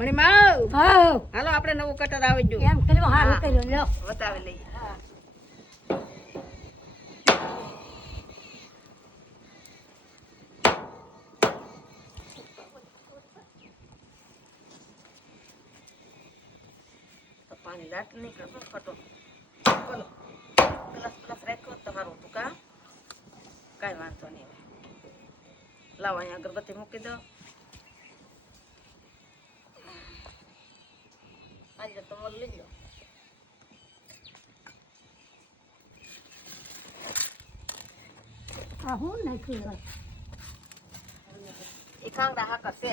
મણીમાં હા હાલો આપણે નવું કટર આવી ગયું એમ કર્યો હારું કર્યો લ્યો બતાવી લઈએ હા તો પાણી રાત નહીં કરતો ખટો બોલો પ્લસ પ્લસ રાખ્યો તો સારું હતું કા કાંઈ વાંધો નહીં લાવો અહીંયા અગરબત્તી મૂકી દો આજે તો મોલ લઈ લો આ હું નાખ્યું એ કાંગડા હા કરશે